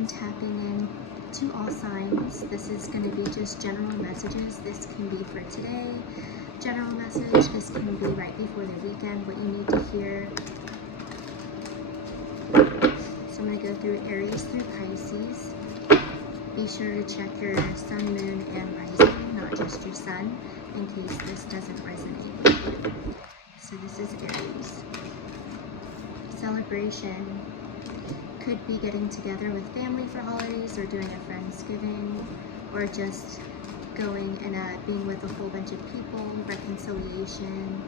am tapping in to all signs. This is going to be just general messages. This can be for today, general message. This can be right before the weekend, what you need to hear. So I'm going to go through Aries through Pisces. Be sure to check your sun, moon, and rising, not just your sun, in case this doesn't resonate with you. So this is Aries. Celebration. Could be getting together with family for holidays, or doing a Friendsgiving, or just going and being with a whole bunch of people, reconciliation.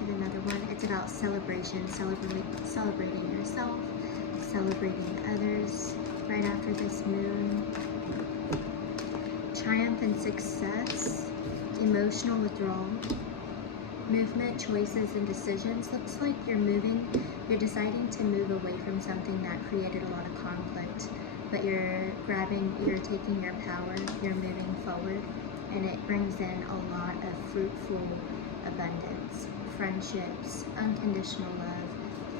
And another one, it's about celebration, celebrating yourself, celebrating others. Right after this moon, triumph and success, emotional withdrawal, movement, choices, and decisions. Looks like you're deciding to move away from something that created a lot of conflict, but you're taking your power, you're moving forward, and it brings in a lot of fruitful abundance, friendships, unconditional love,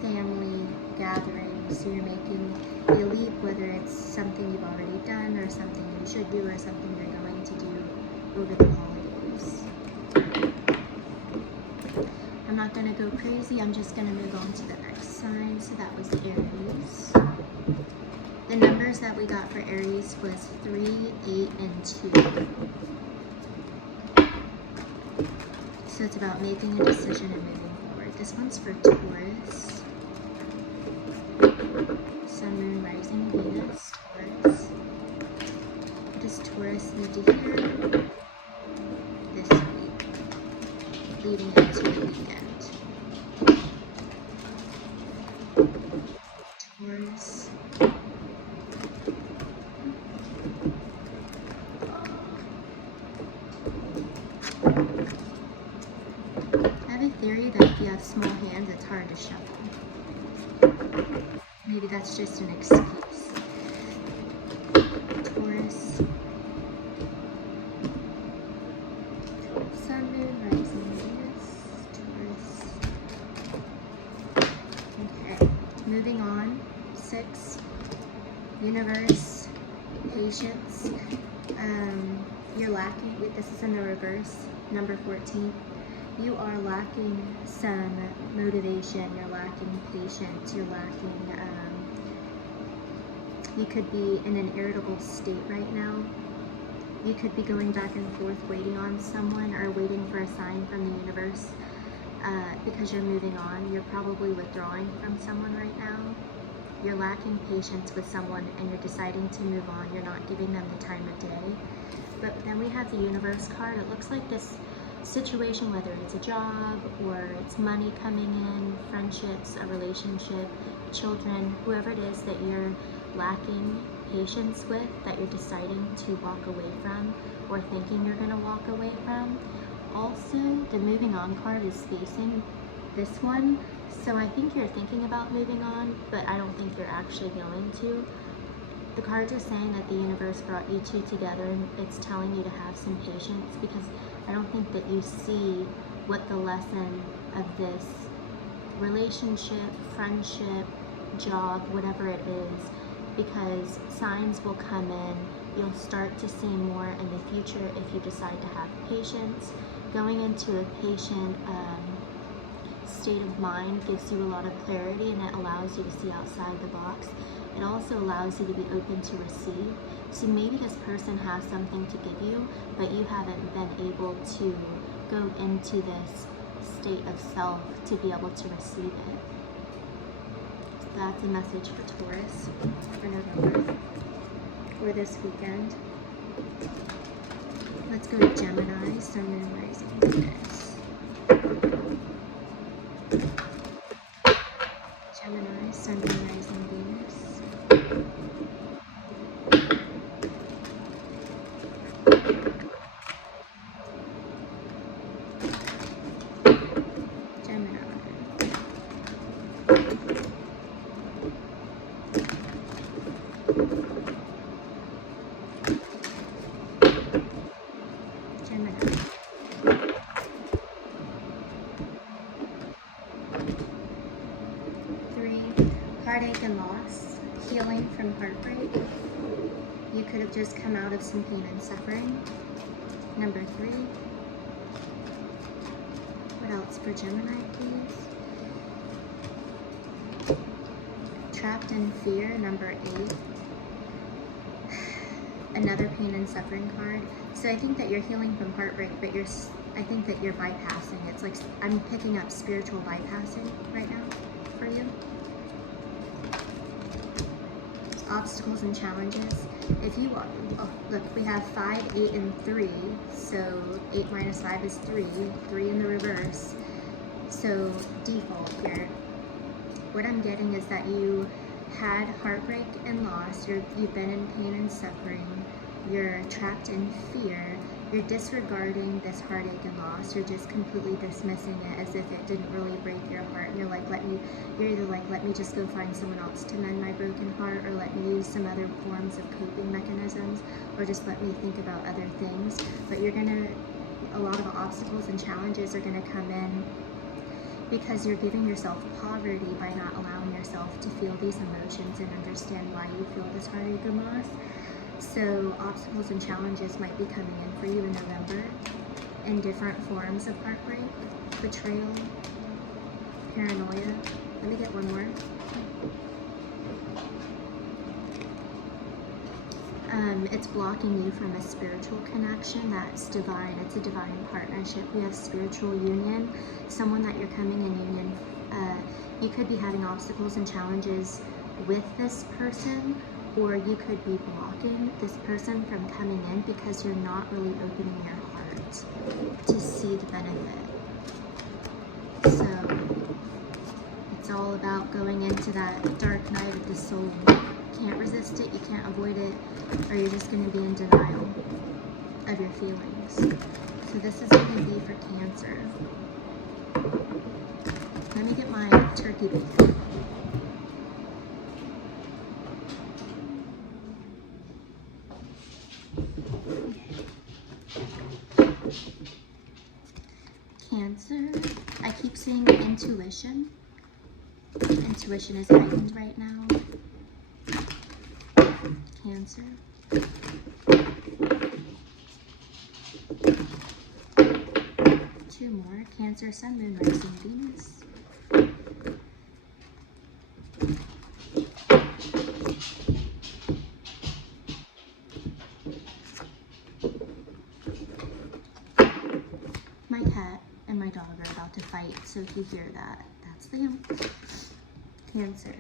family, gatherings. So you're making a leap, whether it's something you've already done or something you should do or something you're going to do over the holidays. I'm not going to go crazy. I'm just going to move on to the next sign. So that was Aries. The numbers that we got for Aries was 3, 8, and 2. So it's about making a decision and moving forward. This one's for Taurus. Sun, moon, rising, Venus, Taurus. What does Taurus need to hear this week, leading into the weekend? Taurus. I have a theory that if you have small hands, it's hard to shuffle. Maybe that's just an excuse. Taurus. Sun, moon, rising, Venus, Taurus. Okay, moving on. 6. Universe. Patience. You're lacking, this is in the reverse, number 14. You are lacking some motivation, you're lacking patience, you're lacking, you could be in an irritable state right now. You could be going back and forth waiting on someone or waiting for a sign from the universe because you're moving on. You're probably withdrawing from someone right now. You're lacking patience with someone and you're deciding to move on. You're not giving them the time of day. But then we have the universe card. It looks like this situation, whether it's a job or it's money coming in, friendships, a relationship, children, whoever it is that you're lacking patience with, that you're deciding to walk away from or thinking you're going to walk away from. Also, the moving on card is facing this one, so I think you're thinking about moving on, but I don't think you're actually going to. The cards are saying that the universe brought you two together, and it's telling you to have some patience, because I don't think that you see what the lesson of this relationship, friendship, job, whatever it is, because signs will come in. You'll start to see more in the future if you decide to have patience. Going into a patient state of mind gives you a lot of clarity, and it allows you to see outside the box. It also allows you to be open to receive. So maybe this person has something to give you, but you haven't been able to go into this state of self to be able to receive it. So that's a message for Taurus for November or this weekend. Let's go to Gemini, Sun, Moon, Rising, Venus. Gemini, Sun, Moon, Rising, Venus. healing from heartbreak. You could have just come out of some pain and suffering. Number 3. What else for Gemini, please? Trapped in fear, number 8. Another pain and suffering card. So I think that you're healing from heartbreak, but I think that you're bypassing. It's like I'm picking up spiritual bypassing right now for you. Obstacles and challenges. If you are, oh, look, we have 5, 8, and 3. So 8 minus 5 is 3. 3 in the reverse. So default here. What I'm getting is that you had heartbreak and loss. You've been in pain and suffering. You're trapped in fear. You're disregarding this heartache and loss. You're just completely dismissing it as if it didn't really break your heart. And you're like, you're either like, let me just go find someone else to mend my broken heart, or let me use some other forms of coping mechanisms, or just let me think about other things. But a lot of obstacles and challenges are gonna come in because you're giving yourself poverty by not allowing yourself to feel these emotions and understand why you feel this heartache and loss. So obstacles and challenges might be coming in for you in November in different forms of heartbreak, betrayal, paranoia. Let me get one more. It's blocking you from a spiritual connection that's divine. It's a divine partnership. We have spiritual union, someone that you're coming in union. You could be having obstacles and challenges with this person, or you could be blocking this person from coming in because you're not really opening your heart to see the benefit. So it's all about going into that dark night of the soul. Can't resist it, you can't avoid it, or you're just going to be in denial of your feelings. So this is going to be for Cancer. Let me get my turkey bacon. Cancer, I keep seeing intuition. Intuition is heightened right now. Cancer. 2 more. Cancer, Sun, Moon, Rising, Venus. My cat and my dog are about to fight, so if you hear that, that's them. Cancer.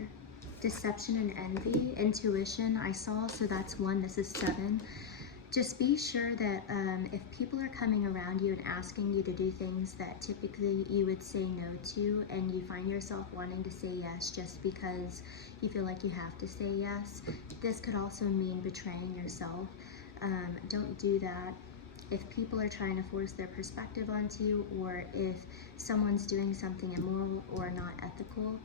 Deception and envy. Intuition, I saw, so that's 1. This is 7. Just be sure that if people are coming around you and asking you to do things that typically you would say no to, and you find yourself wanting to say yes just because you feel like you have to say yes, this could also mean betraying yourself. Don't do that. If people are trying to force their perspective onto you, or if someone's doing something immoral or not ethical,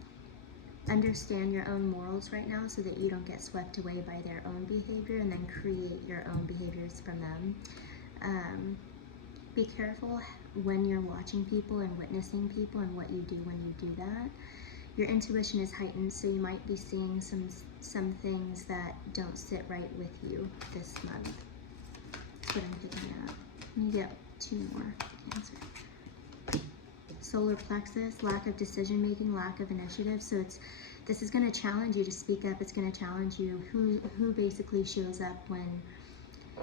understand your own morals right now so that you don't get swept away by their own behavior and then create your own behaviors from them. Be careful when you're watching people and witnessing people and what you do when you do that. Your intuition is heightened, so you might be seeing some things that don't sit right with you this month. That's what I'm picking up. Let me get 2 more. Cancer. Solar plexus, lack of decision making, lack of initiative. So this is going to challenge you to speak up. It's going to challenge you who basically shows up when,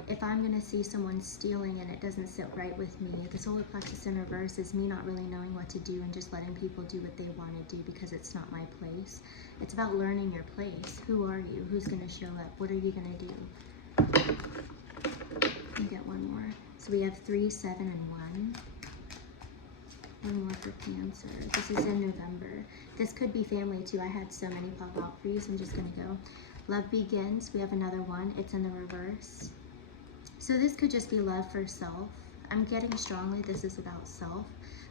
if I'm going to see someone stealing and it doesn't sit right with me. The solar plexus in reverse is me not really knowing what to do and just letting people do what they want to do because it's not my place. It's about learning your place. Who are you? Who's going to show up? What are you going to do? Let me get 1 more. So we have 3, 7, and 1. 1 more for Cancer. This is in November. This could be family too. I had so many pop out for you, so I'm just going to go. Love begins. We have another 1. It's in the reverse. So this could just be love for self. I'm getting strongly this is about self.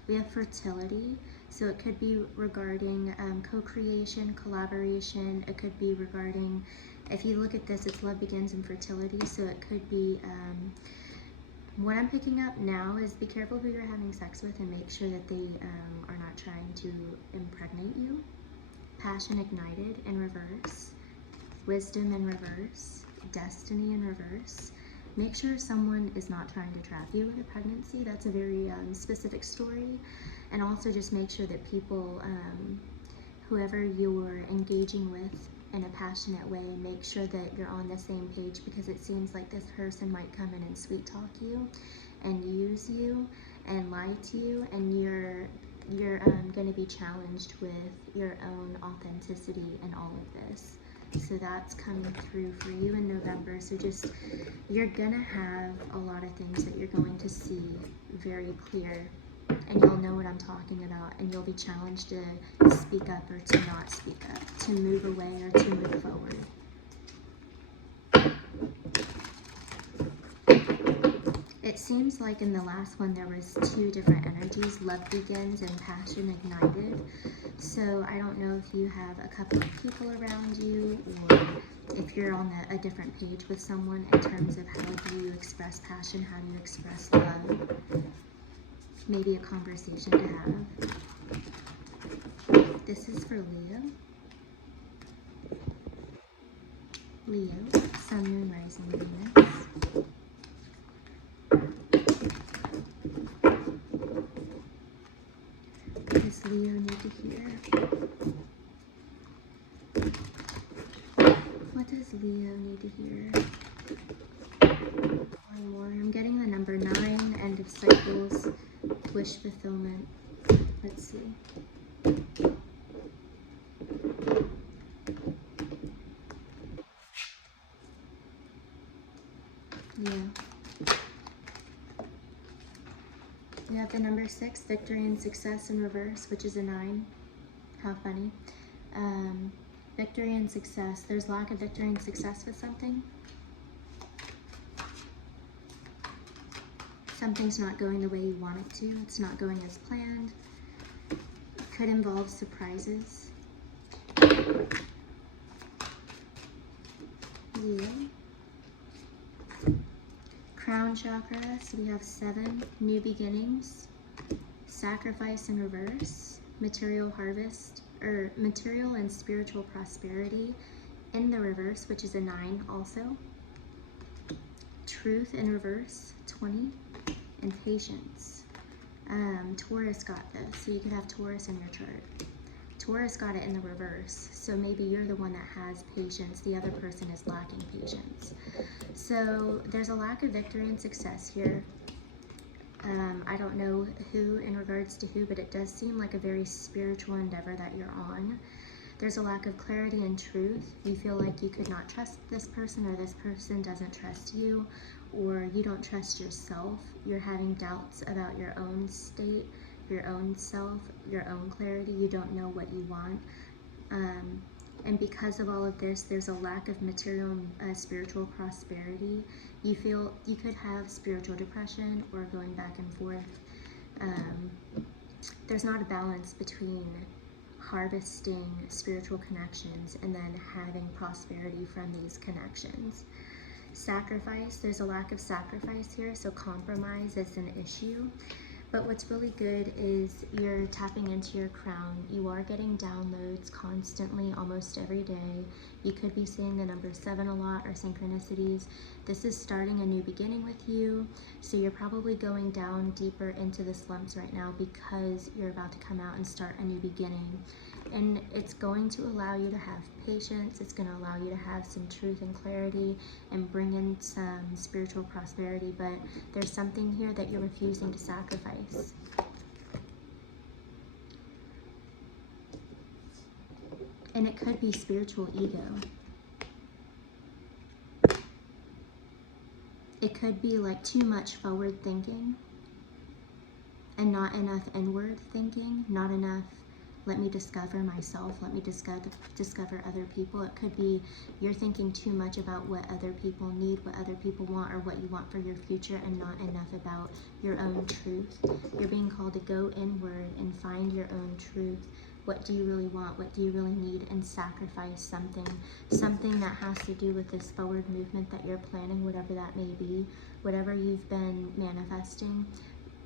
We have fertility. So it could be regarding co-creation, collaboration. It could be regarding, if you look at this, it's love begins in fertility. So it could be, what I'm picking up now is be careful who you're having sex with and make sure that they are not trying to impregnate you. Passion ignited in reverse. Wisdom in reverse, destiny in reverse. Make sure someone is not trying to trap you in a pregnancy. That's a very specific story. And also just make sure that people, whoever you're engaging with in a passionate way, make sure that you're on the same page, because it seems like this person might come in and sweet talk you and use you and lie to you, and you're going to be challenged with your own authenticity in all of this. So that's coming through for you in November. So just, you're gonna have a lot of things that you're going to see very clear, and you'll know what I'm talking about, and you'll be challenged to speak up or to not speak up, to move away or to move forward. It seems like in the last one there was two different energies, love begins and passion ignited. So I don't know if you have a couple of people around you, or if you're on a different page with someone in terms of how do you express passion, how do you express love. Maybe a conversation to have. This is for Leo. Leo, Sun, Moon, Rising, Venus. What does Leo need to hear? What does Leo need to hear? One more. I'm getting the number 9, end of cycles, wish fulfillment. Let's see. Yeah. We have the number 6, victory and success in reverse, which is a 9. How funny. Victory and success. There's lack of victory and success with something. Something's not going the way you want it to. It's not going as planned. It could involve surprises. Leo. Crown chakra, so we have 7, new beginnings, sacrifice in reverse, material harvest, or material and spiritual prosperity in the reverse, which is a 9 also. Truth in reverse, 20, and patience. Taurus got this, so you could have Taurus in your chart. Taurus got it in the reverse, so maybe you're the one that has patience, the other person is lacking patience. So there's a lack of victory and success here. I don't know who in regards to who, but it does seem like a very spiritual endeavor that you're on. There's a lack of clarity and truth. You feel like you could not trust this person, or this person doesn't trust you, or you don't trust yourself. You're having doubts about your own state, your own self, your own clarity. You don't know what you want. And because of all of this, there's a lack of material and spiritual prosperity. You feel you could have spiritual depression or going back and forth. There's not a balance between harvesting spiritual connections and then having prosperity from these connections. Sacrifice, there's a lack of sacrifice here, so compromise is an issue. But what's really good is you're tapping into your crown. You are getting downloads constantly, almost every day. You could be seeing the number 7 a lot, or synchronicities. This is starting a new beginning with you. So you're probably going down deeper into the slumps right now because you're about to come out and start a new beginning. And it's going to allow you to have patience. It's going to allow you to have some truth and clarity and bring in some spiritual prosperity. But there's something here that you're refusing to sacrifice. And it could be spiritual ego. It could be like too much forward thinking and not enough inward thinking, not enough let me discover myself, let me discover other people. It could be you're thinking too much about what other people need, what other people want, or what you want for your future, and not enough about your own truth. You're being called to go inward and find your own truth. What do you really want? What do you really need? And sacrifice something that has to do with this forward movement that you're planning, whatever that may be, whatever you've been manifesting.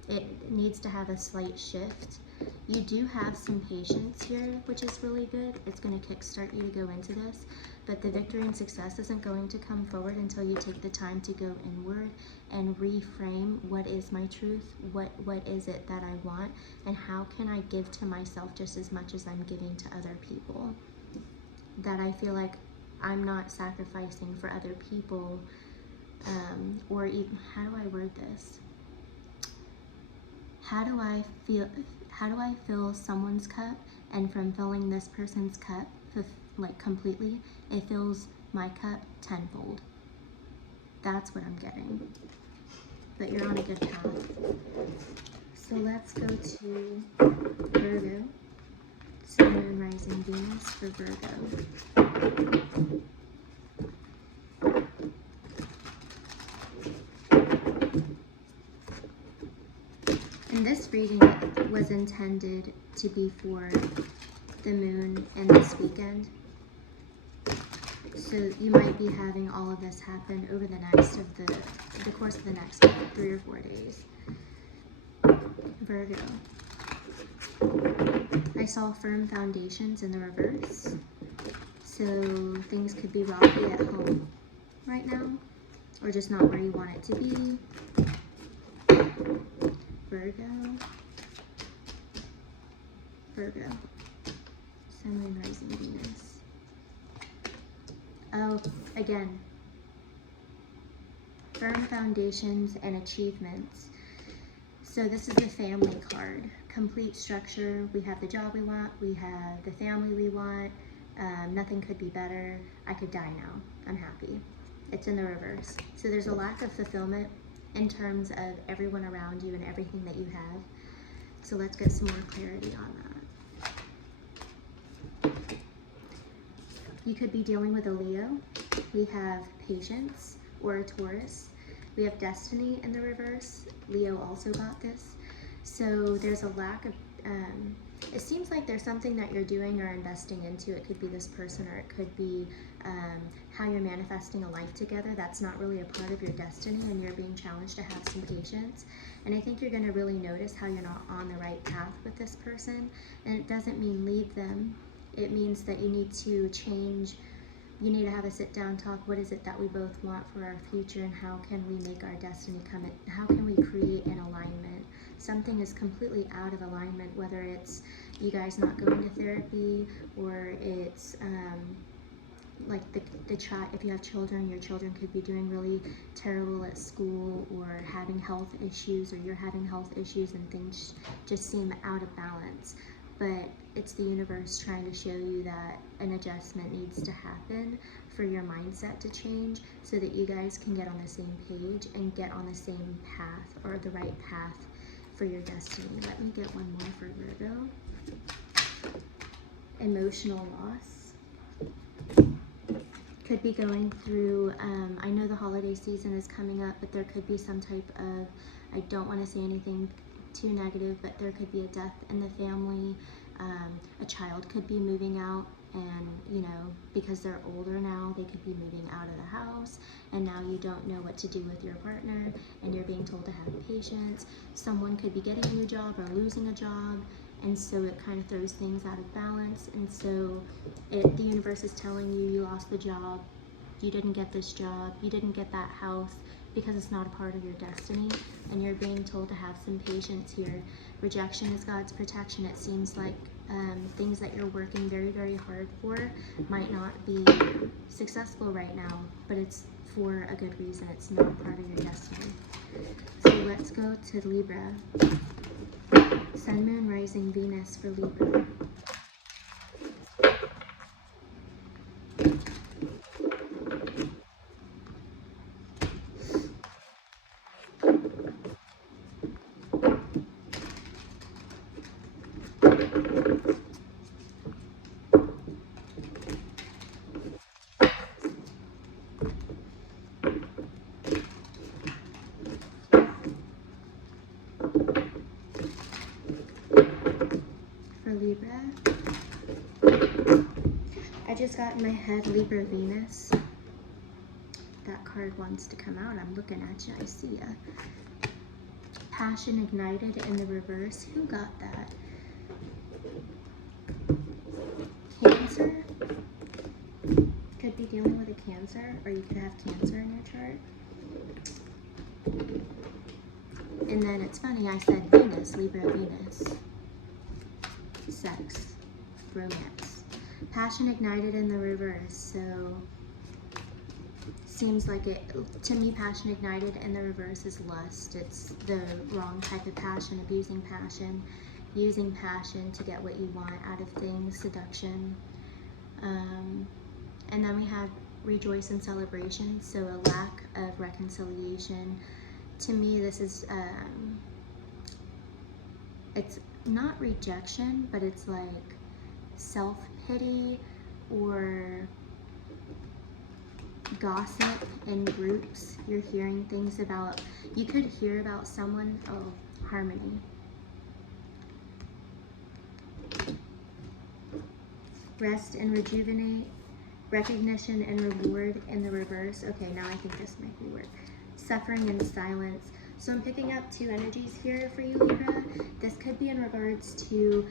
It needs to have a slight shift. You do have some patience here, which is really good. It's going to kickstart you to go into this. but the victory and success isn't going to come forward until you take the time to go inward and reframe what is my truth, what is it that I want, and how can I give to myself just as much as I'm giving to other people. That I feel like I'm not sacrificing for other people, or even, how do I word this? How do I fill someone's cup, and from filling this person's cup like completely, it fills my cup tenfold. That's what I'm getting. But you're on a good path. So let's go to Virgo. Sun, Moon, Rising, Venus for Virgo. And this reading was intended to be for the moon and this weekend. So you might be having all of this happen over the course of the next 3 or 4 days. Virgo. I saw firm foundations in the reverse. So things could be rocky at home right now, or just not where you want it to be. Virgo, Sun, Moon, Rising, Venus. Oh, again, firm foundations and achievements. So this is the family card. Complete structure. We have the job we want. We have the family we want. Nothing could be better. I could die now. I'm happy. It's in the reverse. So there's a lack of fulfillment in terms of everyone around you and everything that you have. So let's get some more clarity on that. You could be dealing with a Leo. We have Patience or a Taurus. We have Destiny in the reverse. Leo also got this. So there's a lack of, it seems like there's something that you're doing or investing into. It could be this person, or it could be how you're manifesting a life together. That's not really a part of your destiny, and you're being challenged to have some patience. And I think you're going to really notice how you're not on the right path with this person. And it doesn't mean leave them. It means that you need to change. You need to have a sit-down talk. What is it that we both want for our future, and how can we make our destiny come in? How can we create an alignment? Something is completely out of alignment, whether it's you guys not going to therapy, or it's like the child. If you have children, your children could be doing really terrible at school, or having health issues, or you're having health issues, and things just seem out of balance. But it's the universe trying to show you that an adjustment needs to happen for your mindset to change, so that you guys can get on the same page and get on the same path, or the right path for your destiny. Let me get one more for Virgo. Emotional loss. Could be going through, I know the holiday season is coming up, but there could be some type of, I don't want to say anything too negative, but there could be a death in the family. A child could be moving out, and you know, because they're older now, they could be moving out of the house, and now you don't know what to do with your partner, and you're being told to have patience. Someone could be getting a new job or losing a job, and so it kind of throws things out of balance. And so the universe is telling you, you lost the job, you didn't get this job, you didn't get that house, because it's not a part of your destiny, and you're being told to have some patience here. Rejection is God's protection. It seems like things that you're working very, very hard for might not be successful right now, but it's for a good reason. It's not part of your destiny. So let's go to Libra. Sun, Moon, Rising, Venus for Libra. Libra. I just got in my head Libra Venus. That card wants to come out. I'm looking at you. I see ya. Passion ignited in the reverse. Who got that? Cancer. Could be dealing with a Cancer, or you could have Cancer in your chart. And then it's funny, I said Venus, Libra, Venus. Sex, romance. Passion ignited in the reverse, so seems like it, to me, passion ignited in the reverse is lust. It's the wrong type of passion, abusing passion, using passion to get what you want out of things, seduction. And then we have rejoice and celebration, so a lack of reconciliation. To me, this is, it's not rejection, but it's like self-pity or gossip in groups. You're hearing things about, you could hear about someone, oh, harmony. Rest and rejuvenate, recognition and reward in the reverse. Okay, now I think this might be work. Suffering and silence. So I'm picking up two energies here for you, Libra. This could be in regards to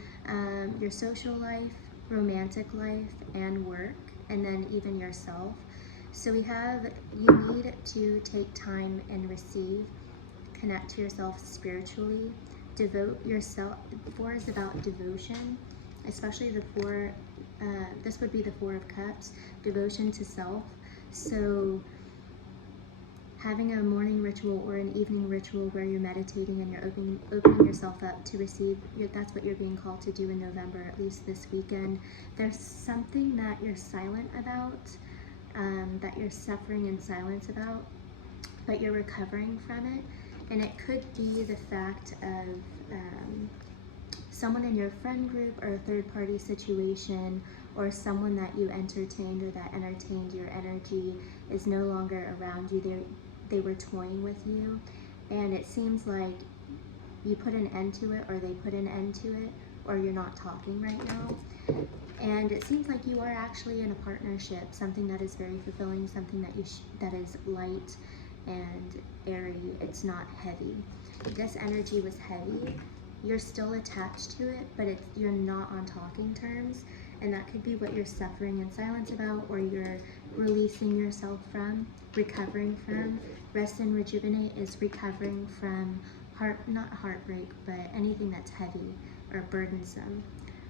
your social life, romantic life, and work, and then even yourself. So we have, you need to take time and receive, connect to yourself spiritually, devote yourself. 4 is about devotion, especially the 4, this would be the 4 of Cups, devotion to self. So having a morning ritual or an evening ritual where you're meditating and you're opening yourself up to receive, that's what you're being called to do in November, at least this weekend. There's something that you're silent about, that you're suffering in silence about, but you're recovering from it. And it could be the fact of someone in your friend group or a third-party situation, or someone that you entertained or that entertained your energy is no longer around you. They were toying with you, and it seems like you put an end to it, or they put an end to it, or you're not talking right now. And it seems like you are actually in a partnership, something that is very fulfilling, something that that is light and airy. It's not heavy. This energy was heavy. You're still attached to it, but you're not on talking terms, and that could be what you're suffering in silence about, or you're releasing yourself from, recovering from. Rest and rejuvenate is recovering from not heartbreak, but anything that's heavy or burdensome.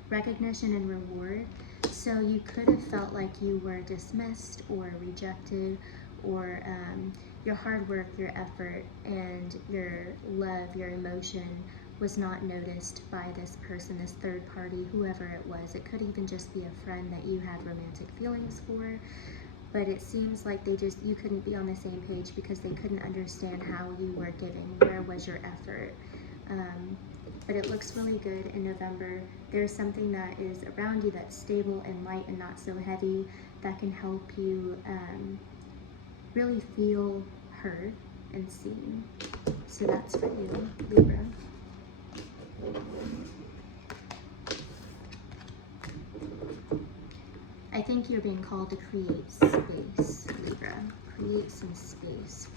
Recognition and reward. So you could have felt like you were dismissed or rejected, or your hard work, your effort, and your love, your emotion was not noticed by this person, this third party, whoever it was. It could even just be a friend that you had romantic feelings for, but it seems like you couldn't be on the same page because they couldn't understand how you were giving. Where was your effort? But it looks really good in November. There's something that is around you that's stable and light and not so heavy, that can help you really feel heard and seen. So that's for you, Libra. I think you're being called to create space, Libra. Create some space.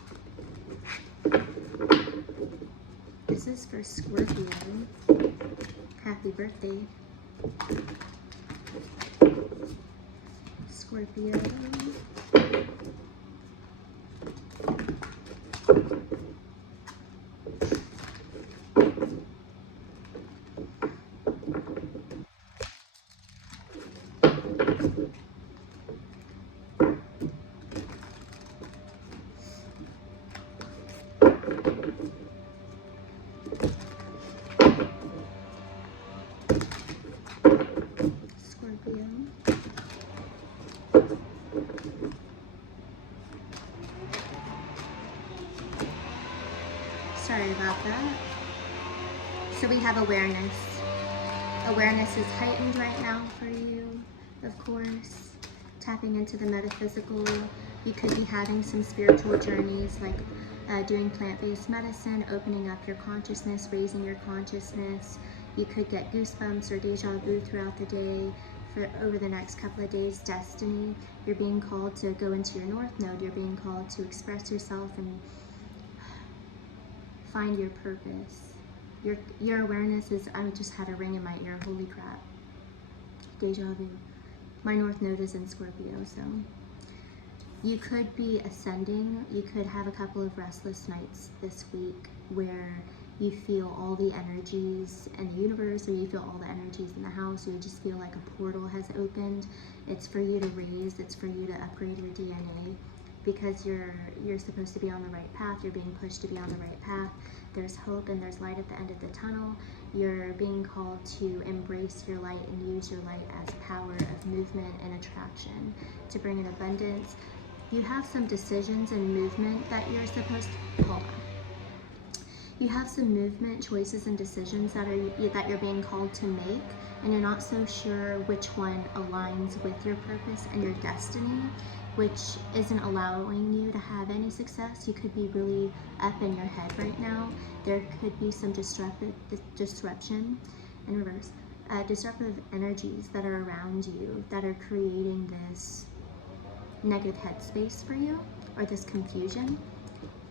This is for Scorpio. Happy birthday, Scorpio. Sorry about that. So we have awareness. Awareness is heightened right now for you, of course. Tapping into the metaphysical. You could be having some spiritual journeys, like doing plant-based medicine, opening up your consciousness, raising your consciousness. You could get goosebumps or deja vu throughout the day. For over the next couple of days, destiny. You're being called to go into your North Node. You're being called to express yourself and find your purpose. Your awareness is, I just had a ring in my ear, holy crap. Deja vu. My North Node is in Scorpio, so You could be ascending. You could have a couple of restless nights this week where you feel all the energies in the universe, or you feel all the energies in the house, or you just feel like a portal has opened. It's for you to raise, it's for you to upgrade your DNA, because you're supposed to be on the right path. You're being pushed to be on the right path. There's hope and there's light at the end of the tunnel. You're being called to embrace your light and use your light as power of movement and attraction to bring in abundance. You have some decisions and movement that you're supposed to, hold on. You have some movement, choices, and decisions that you're being called to make, and you're not so sure which one aligns with your purpose and your destiny, which isn't allowing you to have any success. You could be really up in your head right now. There could be some disruption in reverse, disruptive energies that are around you that are creating this negative headspace for you, or this confusion.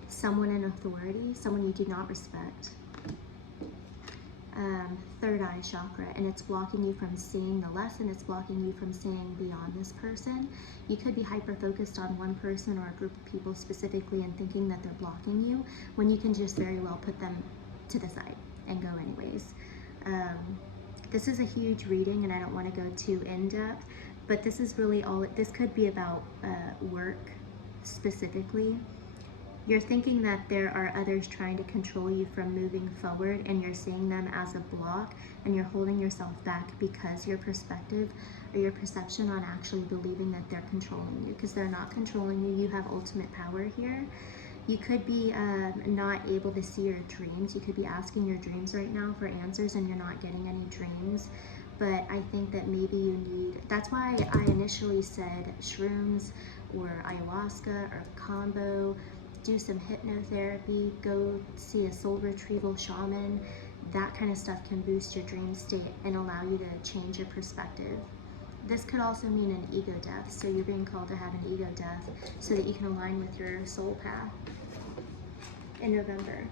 Someone in authority, someone you do not respect. Third eye chakra, and it's blocking you from seeing the lesson. It's blocking you from seeing beyond this person. You could be hyper focused on one person or a group of people specifically and thinking that they're blocking you, when you can just very well put them to the side and go anyways. This is a huge reading, and I don't want to go too in depth, but this is really all. This could be about work specifically. You're thinking that there are others trying to control you from moving forward, and you're seeing them as a block, and you're holding yourself back because your perspective or your perception on actually believing that they're controlling you, because they're not controlling you. You have ultimate power here. You could be not able to see your dreams. You could be asking your dreams right now for answers, and you're not getting any dreams. But I think that maybe you need, that's why I initially said shrooms or ayahuasca or combo. Do some hypnotherapy, go see a soul retrieval shaman. That kind of stuff can boost your dream state and allow you to change your perspective. This could also mean an ego death, so you're being called to have an ego death so that you can align with your soul path in November.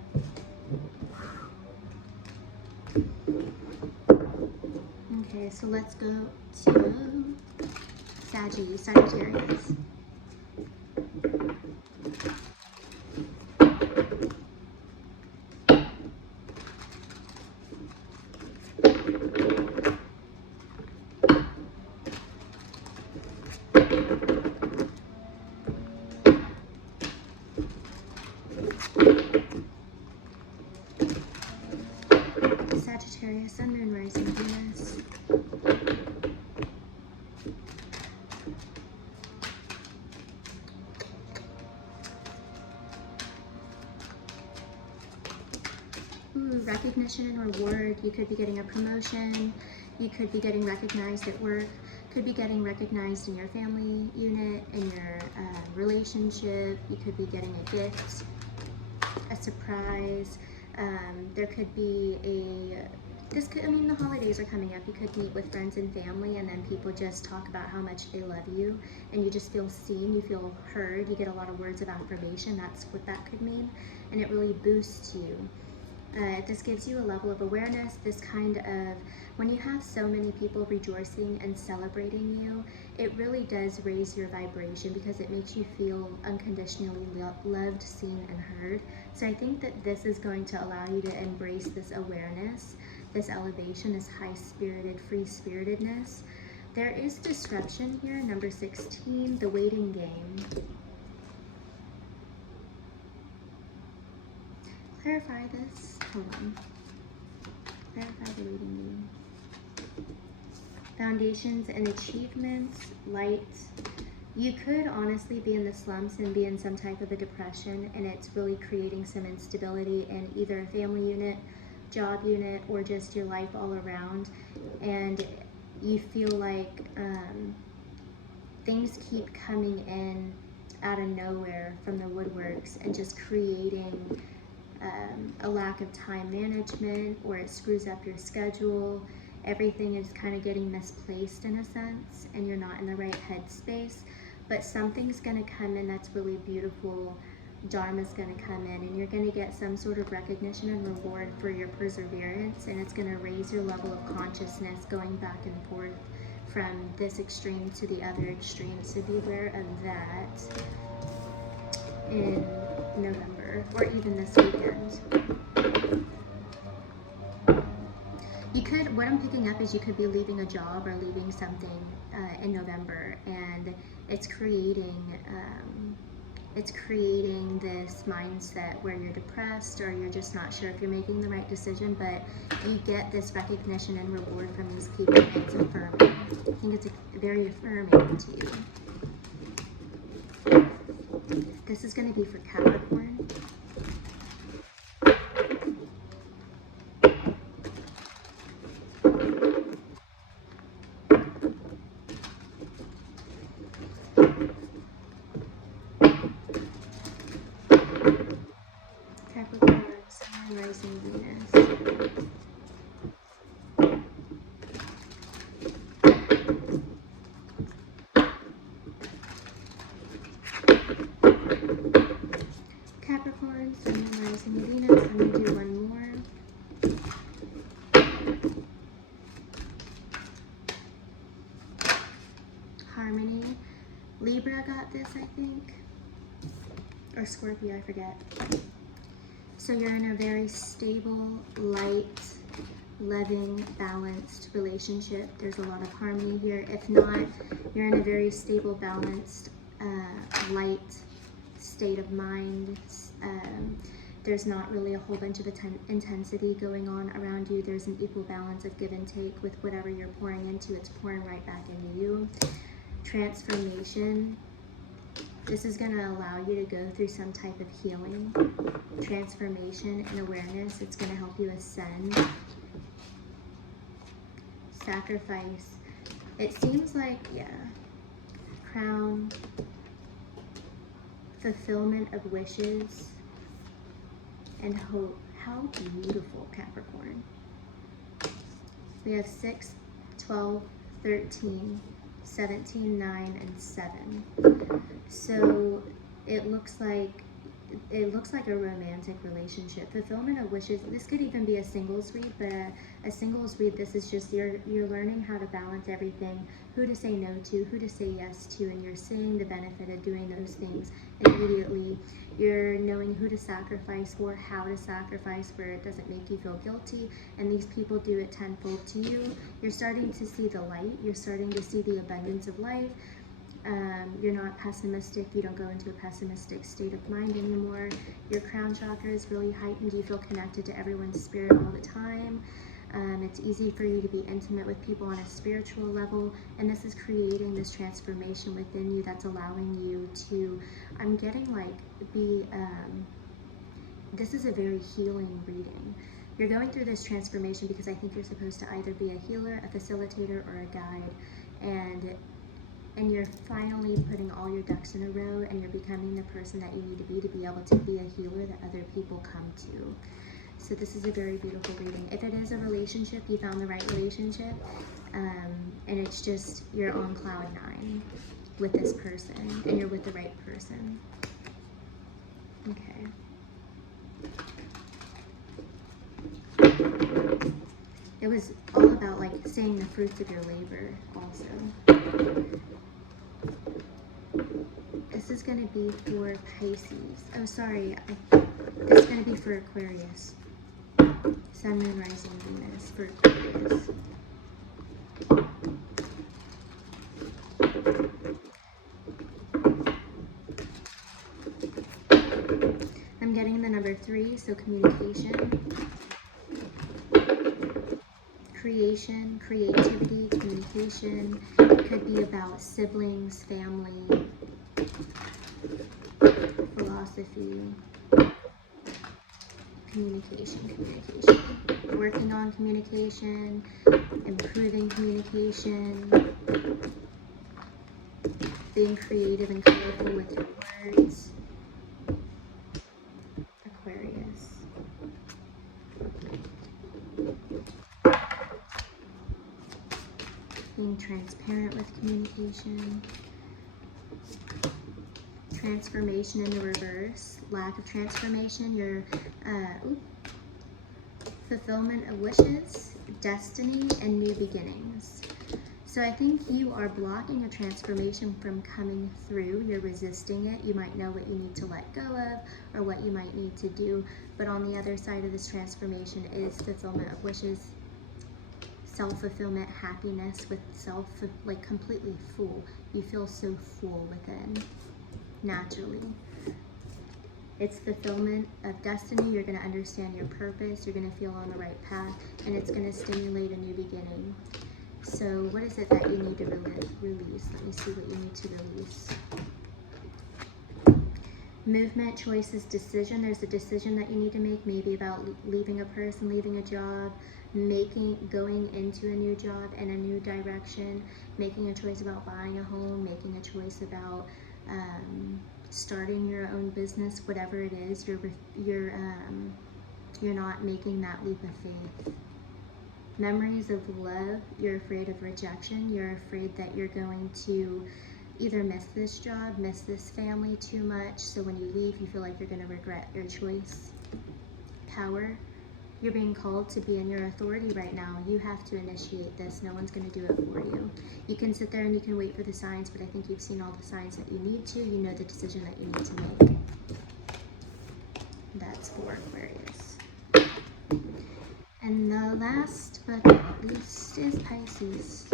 Okay, so let's go to Sagittarius. Sagittarius, Sun, Moon, Rising, Venus. Ooh, recognition and reward. You could be getting a promotion. You could be getting recognized at work. Could be getting recognized in your family unit, in your relationship. You could be getting a gift, a surprise. There could be the holidays are coming up. You could meet with friends and family, and then people just talk about how much they love you, and you just feel seen, you feel heard, you get a lot of words of affirmation. That's what that could mean, and it really boosts you. This gives you a level of awareness. This kind of, when you have so many people rejoicing and celebrating you, it really does raise your vibration, because it makes you feel unconditionally loved, seen, and heard. So I think that this is going to allow you to embrace this awareness, this elevation, this high-spirited, free-spiritedness. There is disruption here, number 16, the waiting game. Clarify this. Hold on. Clarify the waiting game. Foundations and achievements, light. You could honestly be in the slumps and be in some type of a depression, and it's really creating some instability in either a family unit, job unit, or just your life all around. And you feel like things keep coming in out of nowhere from the woodworks and just creating a lack of time management, or it screws up your schedule. Everything is kind of getting misplaced in a sense, and you're not in the right headspace. But something's going to come in that's really beautiful. Dharma's going to come in, and you're going to get some sort of recognition and reward for your perseverance, and it's going to raise your level of consciousness, going back and forth from this extreme to the other extreme, so beware of that in November, or even this weekend. You could, what I'm picking up is you could be leaving a job or leaving something in November, and it's creating this mindset where you're depressed, or you're just not sure if you're making the right decision, but you get this recognition and reward from these people, and it's affirming. I think it's very affirming to you. This is going to be for Capricorn. Capricorn, Sun, Rising, Venus. Capricorn, Sun, Rising, Venus. I'm going to do one more. Harmony. Libra got this, I think. Or Scorpio, I forget. So you're in a very stable, light, loving, balanced relationship. There's a lot of harmony here. If not, you're in a very stable, balanced, light state of mind. There's not really a whole bunch of intensity going on around you. There's an equal balance of give and take with whatever you're pouring into. It's pouring right back into you. Transformation. This is going to allow you to go through some type of healing, transformation, and awareness. It's going to help you ascend. Sacrifice. It seems like, yeah, crown, fulfillment of wishes, and hope. How beautiful, Capricorn. We have 6, 12, 13, 17, 9, and 7. So it looks like a romantic relationship. Fulfillment of wishes. This could even be a singles read, but a singles read, this is just you're learning how to balance everything, who to say no to, who to say yes to, and you're seeing the benefit of doing those things immediately. You're knowing who to sacrifice for, how to sacrifice where it doesn't make you feel guilty, and these people do it tenfold to you. You're starting to see the light. You're starting to see the abundance of life. You're not pessimistic. You don't go into a pessimistic state of mind anymore. Your crown chakra is really heightened. You feel connected to everyone's spirit all the time. It's easy for you to be intimate with people on a spiritual level, and this is creating this transformation within you that's allowing you to, I'm getting like, this is a very healing reading. You're going through this transformation because I think you're supposed to either be a healer, a facilitator, or a guide, and you're finally putting all your ducks in a row, and you're becoming the person that you need to be able to be a healer that other people come to. So this is a very beautiful reading. If it is a relationship, you found the right relationship, and it's just you're on cloud 9 with this person, and you're with the right person. Okay. It was all about like seeing the fruits of your labor also. This is going to be for Pisces. Oh, sorry. This is going to be for Aquarius. Sun, Moon, Rising, Venus for Aquarius. I'm getting the number 3, so communication. Creation, creativity, communication. It could be about siblings, family, philosophy, communication. Working on communication, improving communication, being creative and colorful with your words. Aquarius. Being transparent with communication. Transformation in the reverse. Lack of transformation. Your fulfillment of wishes, destiny, and new beginnings. So I think you are blocking a transformation from coming through. You're resisting it. You might know what you need to let go of or what you might need to do. But on the other side of this transformation is fulfillment of wishes, self-fulfillment, happiness with self, like completely full. You feel so full within, naturally. It's fulfillment of destiny. You're going to understand your purpose. You're going to feel on the right path, and it's going to stimulate a new beginning. So what is it that you need to release? Let me see what you need to release. Movement, choices, decision. There's a decision that you need to make, maybe about leaving a person, leaving a job, going into a new job in a new direction, making a choice about buying a home, making a choice about starting your own business, whatever it is. You're not making that leap of faith. Memories of love, you're afraid of rejection. You're afraid that you're going to either miss this job, miss this family too much. So when you leave, you feel like you're going to regret your choice. Power, you're being called to be in your authority right now. You have to initiate this. No one's going to do it for you. You can sit there and you can wait for the signs, but I think you've seen all the signs that you need to. You know the decision that you need to make. That's for Aquarius. And the last but not least is Pisces.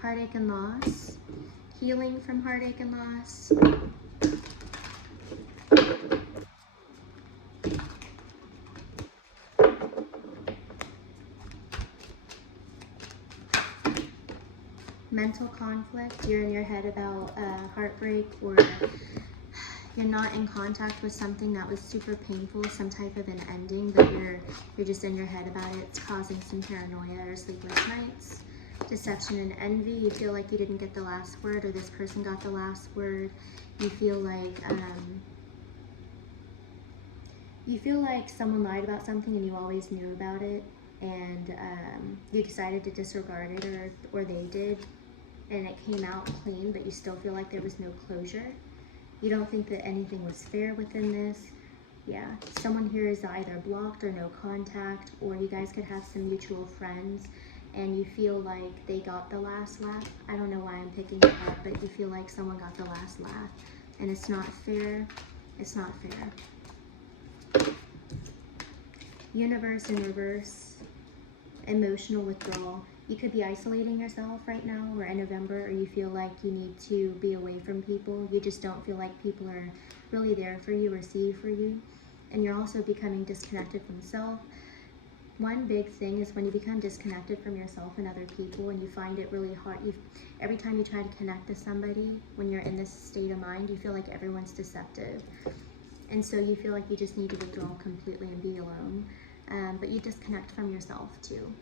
Heartache and loss, healing from heartache and loss. Mental conflict, you're in your head about heartbreak, or you're not in contact with something that was super painful, some type of an ending, but you're just in your head about it. It's causing some paranoia or sleepless nights. Deception and envy, you feel like you didn't get the last word, or this person got the last word. You feel like someone lied about something and you always knew about it, and you decided to disregard it, or they did, and it came out clean, but you still feel like there was no closure. You don't think that anything was fair within this. Yeah, someone here is either blocked or no contact, or you guys could have some mutual friends and you feel like they got the last laugh. I don't know why I'm picking it up, but you feel like someone got the last laugh, and it's not fair. It's not fair. Universe in reverse, emotional withdrawal. You could be isolating yourself right now. We're in November, or you feel like you need to be away from people. You just don't feel like people are really there for you or see for you. And you're also becoming disconnected from self. One big thing is when you become disconnected from yourself and other people, and you find it really hard. Every time you try to connect to somebody, when you're in this state of mind, you feel like everyone's deceptive. And so you feel like you just need to withdraw completely and be alone. But you disconnect from yourself too.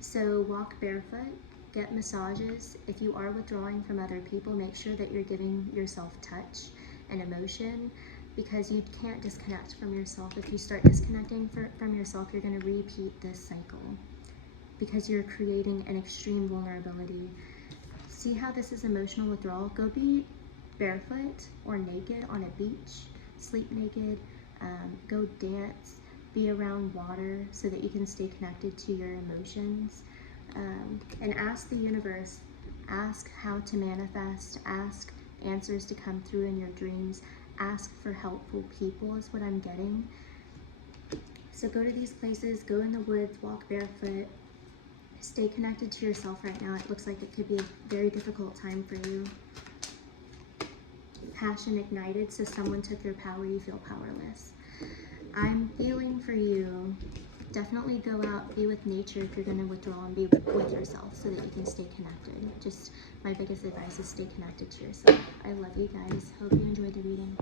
So walk barefoot, get massages. If you are withdrawing from other people, make sure that you're giving yourself touch and emotion, because you can't disconnect from yourself. If you start disconnecting from yourself, you're going to repeat this cycle, because you're creating an extreme vulnerability. See how this is emotional withdrawal? Go be barefoot or naked on a beach, sleep naked, go dance, be around water so that you can stay connected to your emotions, and ask the universe, ask how to manifest, ask answers to come through in your dreams, ask for helpful people is what I'm getting. So go to these places, go in the woods, walk barefoot, stay connected to yourself right now. It looks like it could be a very difficult time for you. Passion ignited, so someone took your power, you feel powerless. I'm feeling for you. Definitely go out, be with nature if you're going to withdraw, and be with yourself so that you can stay connected. Just my biggest advice is stay connected to yourself. I love you guys. Hope you enjoyed the reading.